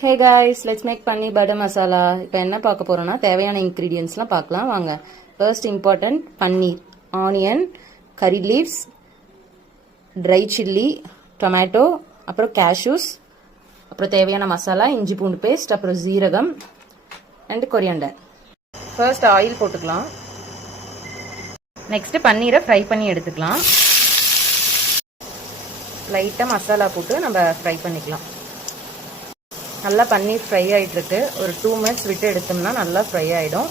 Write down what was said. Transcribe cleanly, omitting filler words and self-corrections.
Hey guys, let's make paneer butter masala. இப்போ என்ன பார்க்க போறோம்னா தேவையான இன்கிரீடியன்ட்ஸ்லாம் பார்க்கலாம் வாங்க. First important paneer, onion, curry leaves, dry chilli, tomato, அப்புறம் கேஷ்யூஸ், அப்புறம் தேவையான மசாலா இஞ்சி பூண்டு பேஸ்ட், அப்புறம் ஜீரகம் அண்ட் கொரியாண்டர். ஃபர்ஸ்ட் ஆயில் போட்டுக்கலாம். நெக்ஸ்ட் பன்னீரை ஃப்ரை பண்ணி எடுத்துக்கலாம். லைட்டாக மசாலா போட்டு நம்ம ஃப்ரை பண்ணிக்கலாம். நல்லா பன்னீர் ஃப்ரை ஆகிட்டு இருக்கு. ஒரு 2 மினிட்ஸ் விட்டு எடுத்தோம்னா நல்லா ஃப்ரை ஆகிடும்.